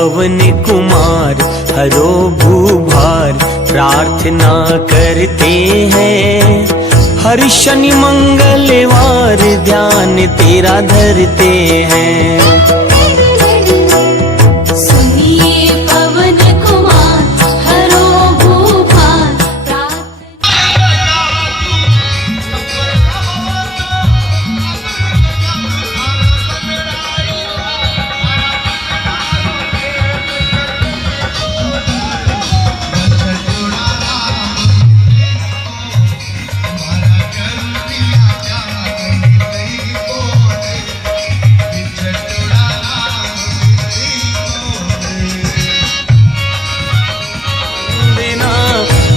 पवन कुमार हरो भूभार प्रार्थना करते हैं। हर शनि मंगलवार ध्यान तेरा धरते हैं।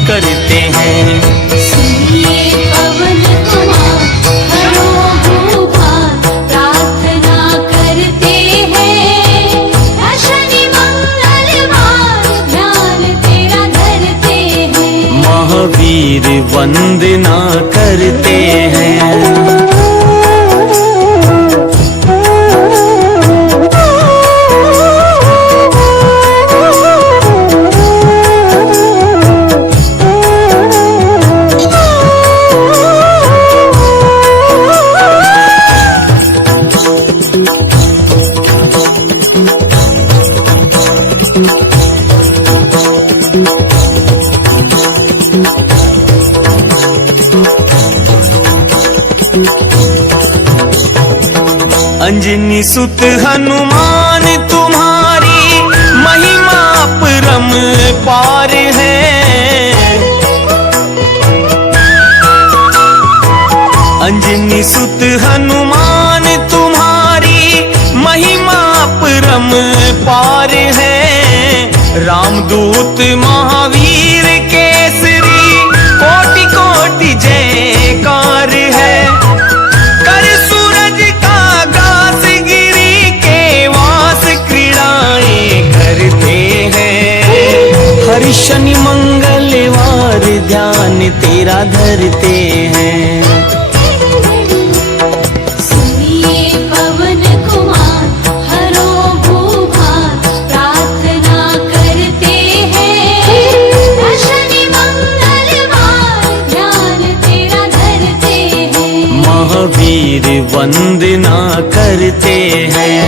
करते हैं। सुनिए पवन कुमार हरो भूभार प्रार्थना करते हैं। शनि मंगलवार ध्यान तेरा धरते हैं। महावीर वंदना करते हैं। अंजनी सुत हनुमान तुम्हारी महिमा परम पार है। अंजनी सुत हनुमान तुम्हारी महिमा परम पार है। रामदूत महावीर केसरी कोटि कोटि जयकार है। कर सूरज का ग्रास गिरी के वास क्रीड़ाएं करते हैं। हर शनि मंगलवार ध्यान तेरा धरते हैं। सुनिए पवन कुमार हरो भूभार प्रार्थना करते हैं। शनि मंगलवार ध्यान तेरा धरते हैं। महावीर वंदना करते हैं।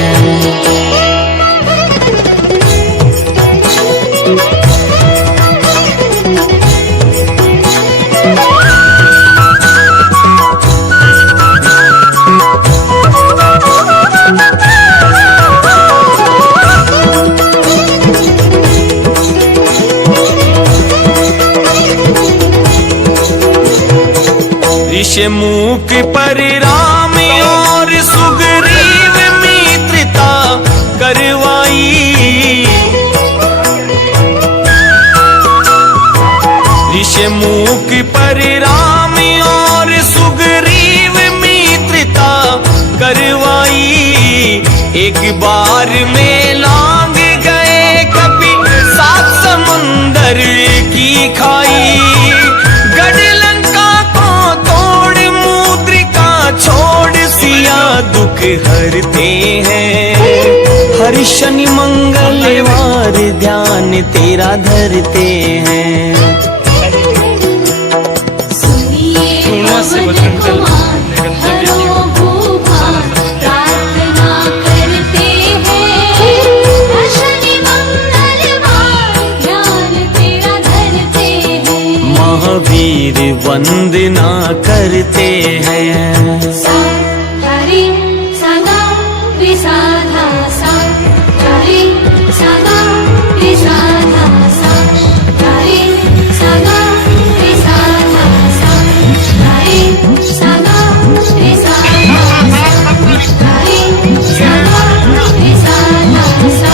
ऋषमुख पर राम और सुग्रीव मित्रता करवाई। ऋषमुख पर राम और सुग्रीव मित्रता करवाई। एक बार में लांग गए कपि 7 समुंदर की खाई। गढ़ लंका को तोड़ मुद्रिका छोड़ सिया दुख हरते हैं। हर शनि मंगलवार ध्यान तेरा धरते हैं। सुनिए पवन कुमार हरो भूभार प्रार्थना करते हैं। शनि मंगलवार ध्यान तेरा धरते हैं। महावीर वंदना करते हैं। सा हरि सदा विसाधा सा हरि सदा विसाधा सा हरि सदा विसाधा सा हरि सदा विसाधा सा हरि सदा विसाधा सा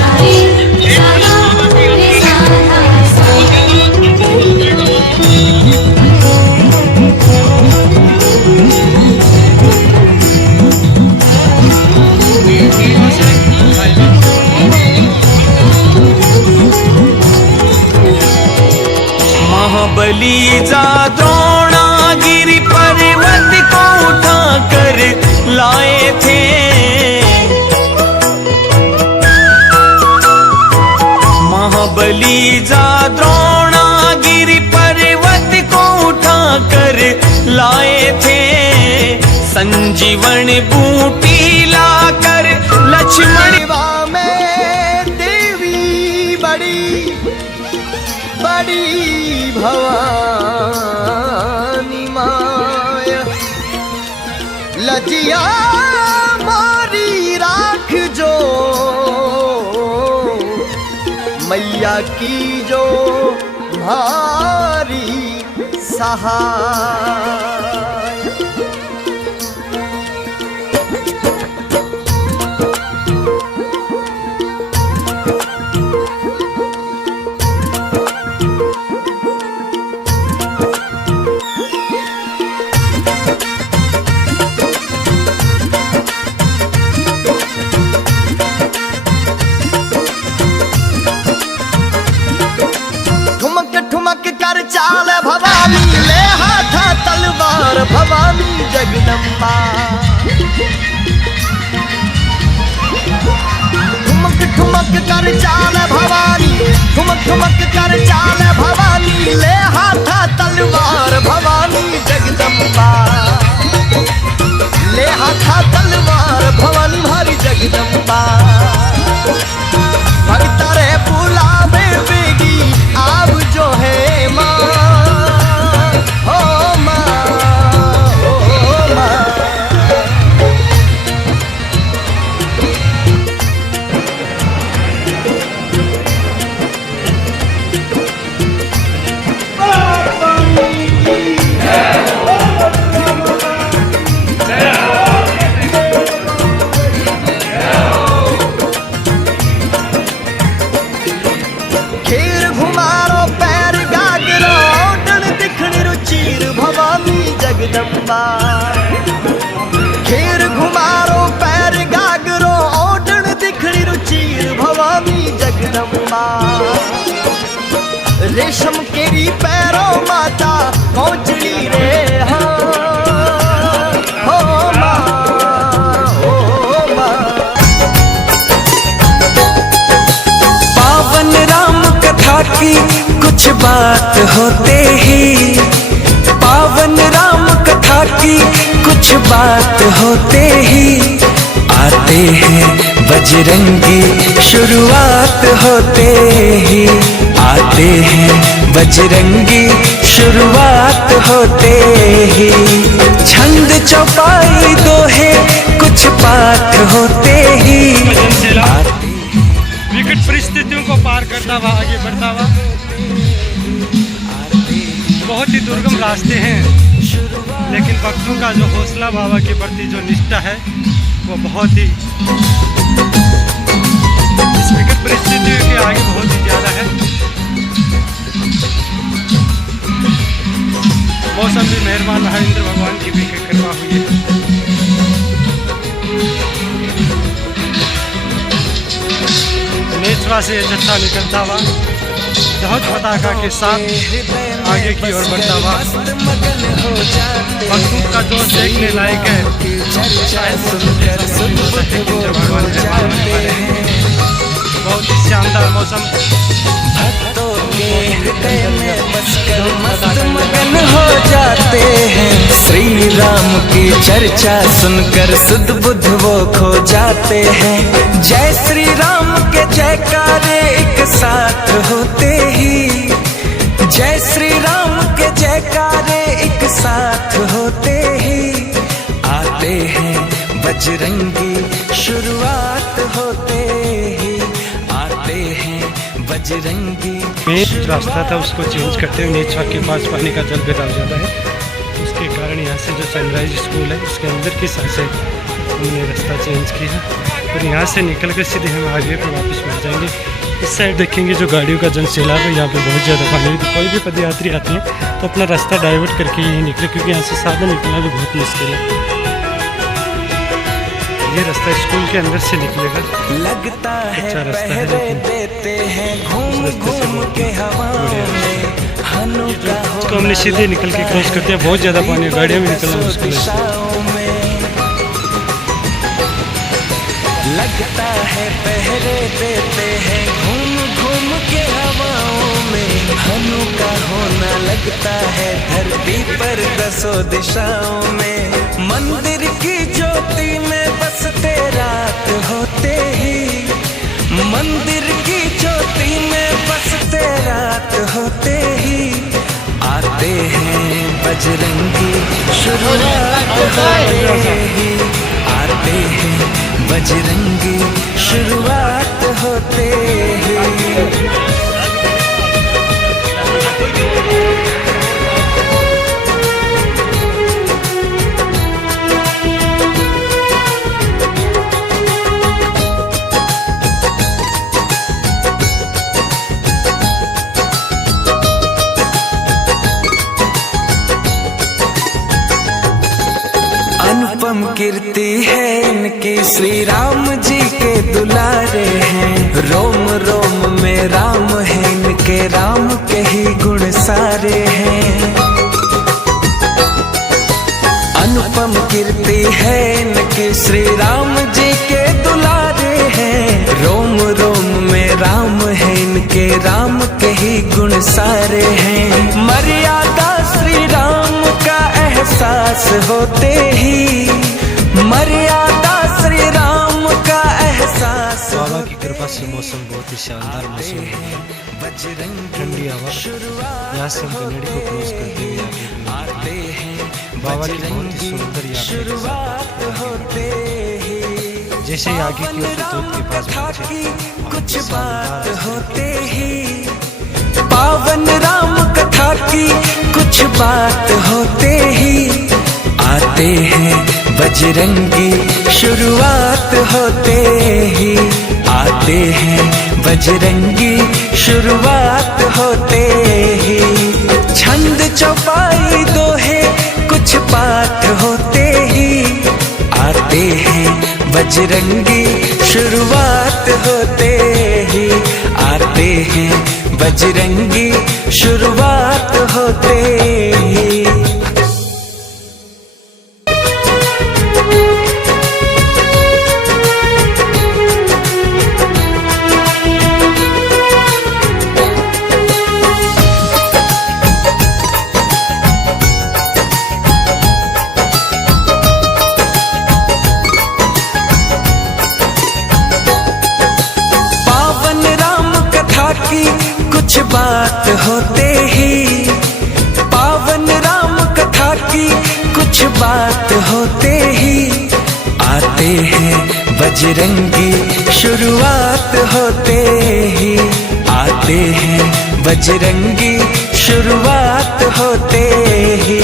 हरि सदा विसाधा सा। महाबली जा द्रोणागिरि पर्वत को उठा कर लाए थे। महाबली जा द्रोणागिरि पर्वत को उठाकर लाए थे, संजीवन बूटी लाकर लक्ष्मण में देवी बड़ी बड़ी भवानी माया, लजिया मारी राख जो मैया की जो भारी सहाय। ठुमक कर चाल भवानी, ले हाथ तलवार भवानी जगदम्बा। ठुमक कर चाल भवानी, ठुमक कर चाल भवानी, ले हाथ तलवार भवानी जगदम्बा। ले हाथ तलवार भवानी भारी जगदम्बा। भक्त रे बुलावे बेगी आप जो है माँ, हो माँ, हो माँ। खीर घुमारो पैर गागरो डन दिखनी रुचीर भवानी जगदम्बा। खीर घुमारो पैर गागरो डन दिखनी रुचीर भवानी जगदम्बा। रेशम केरी पैरों माता पहुँचड़ी रे हाँ, हो माँ, हो माँ। पावन राम कथा की कुछ बात होते ही, पावन राम कथा की कुछ बात होते ही आते हैं बजरंगी, शुरुआत होते ही आते हैं बजरंगी, शुरुआत होते ही। छंद चौपाई दोहे कुछ पाठ होते ही आते। विकट परिस्थितियों को पार करता हुआ आगे बढ़ता हुआ, बहुत ही दुर्गम रास्ते हैं, लेकिन भक्तों का जो हौसला बाबा के प्रति जो निष्ठा है वो बहुत ही इस विकट परिस्थितियों के आगे बहुत ही ज़्यादा है। मौसम भी मेहरबान रहा, इंद्र भगवान की भी कृपा हुई है। नेचवा से जत्था निकलता हुआ ध्वज पताका के साथ आगे की ओर बढ़ता हुआ, भक्तों का जोश देखने लायक है। बहुत ही शानदार मौसम, भक्तों के हृदय में बसकर मस्त मगन हो जाते हैं। श्री राम की चर्चा सुनकर सुध बुध वो खो जाते हैं। जय श्री राम के जयकारे एक साथ होते ही, जय श्री राम के जयकारे एक साथ होते ही आते हैं बजरंगी, शुरुआत होते ही आते हैं बजरंगी। मेन रास्ता था उसको चेंज करते हुए नेचवा के पास पानी का जल भरा हो जाता है, उसके कारण यहाँ से जो सनराइज स्कूल है उसके अंदर की साइड से हमने रास्ता चेंज किया और यहाँ से निकल कर सीधे हम आगे पर वापस मिल जाएंगे। इस साइड देखेंगे जो गाड़ियों का जन सैलाब है, यहाँ पे बहुत ज़्यादा पानी है। कोई भी पदयात्री आते हैं तो अपना रास्ता डाइवर्ट करके यहीं निकले, क्योंकि यहाँ से साधन निकलना भी बहुत मुश्किल है। ये रास्ता स्कूल के अंदर से निकलेगा, लगता है अच्छा रास्ता है, देते हैं घूम घूम के हवा में हनु का इसको हमने सीधे निकल के क्रॉस करते हैं। बहुत ज़्यादा पानी है, गाड़ियाँ भी निकलना मुश्किल है। लगता है पहरे देते हैं घूम घूम के हवाओं में। हनु का होना लगता है धरती पर दसों दिशाओं में। मंदिर की ज्योति में बसते रात होते ही, मंदिर की ज्योति में बसते रात होते ही आते हैं बजरंगी शुरुआत होते ही, आते हैं बजरंगी शुरुआत होते ही। अनुपम कीर्ति है इनकी, श्री राम जी के दुलारे हैं। रोम रोम में राम है इनके, राम के ही गुण सारे हैं। अनुपम कीर्ति है इनकी, श्री राम जी के दुलारे हैं। रोम रोम में राम है इनके, राम के ही गुण सारे हैं। मर्यादा श्री राम का एहसास होते ही, मर्यादा श्री राम का एहसास। बाबा की कृपा से मौसम बहुत ही शानदार मौसम है, ठंडी हवा। यहाँ से हम कनेडी को क्रॉस करते हुए आगे बाबा की बहुत ही सुंदर यात्रा होते ही। जैसे ही आगे की ओर तोत के पास पहुंचे, कुछ बात होते ही पावन राम कथा की कुछ बात होते ही आते हैं बजरंगी शुरुआत होते ही, आते हैं बजरंगी शुरुआत होते ही। छंद चौपाई दोहे कुछ पाठ होते ही आते हैं बजरंगी शुरुआत होते ही, आते हैं बजरंगी शुरुआत होते ही। कुछ बात होते ही, पावन राम कथा की कुछ बात होते ही आते हैं बजरंगी शुरुआत होते ही, आते हैं बजरंगी शुरुआत होते ही।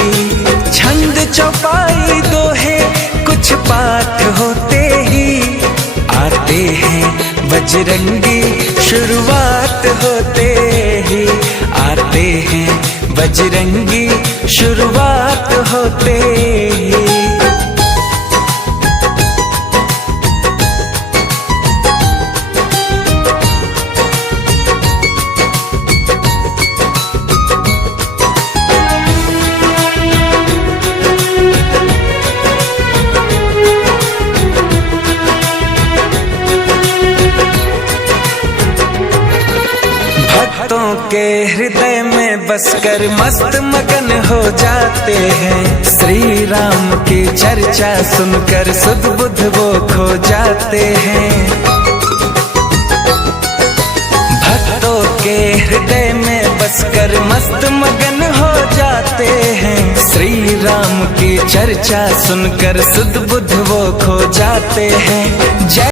छंद चौपाई दोहे कुछ पाठ होते ही आते हैं बजरंगी शुरुआत होते ही, आते हैं बजरंगी शुरुआत होते ही। भक्तों के हृदय में बसकर मस्त मगन हो जाते हैं। श्री राम की चर्चा सुनकर सुध बुध वो खो जाते हैं। भक्तों के हृदय में बसकर मस्त मगन हो जाते हैं। श्री राम की चर्चा सुनकर सुध बुध वो खो जाते हैं।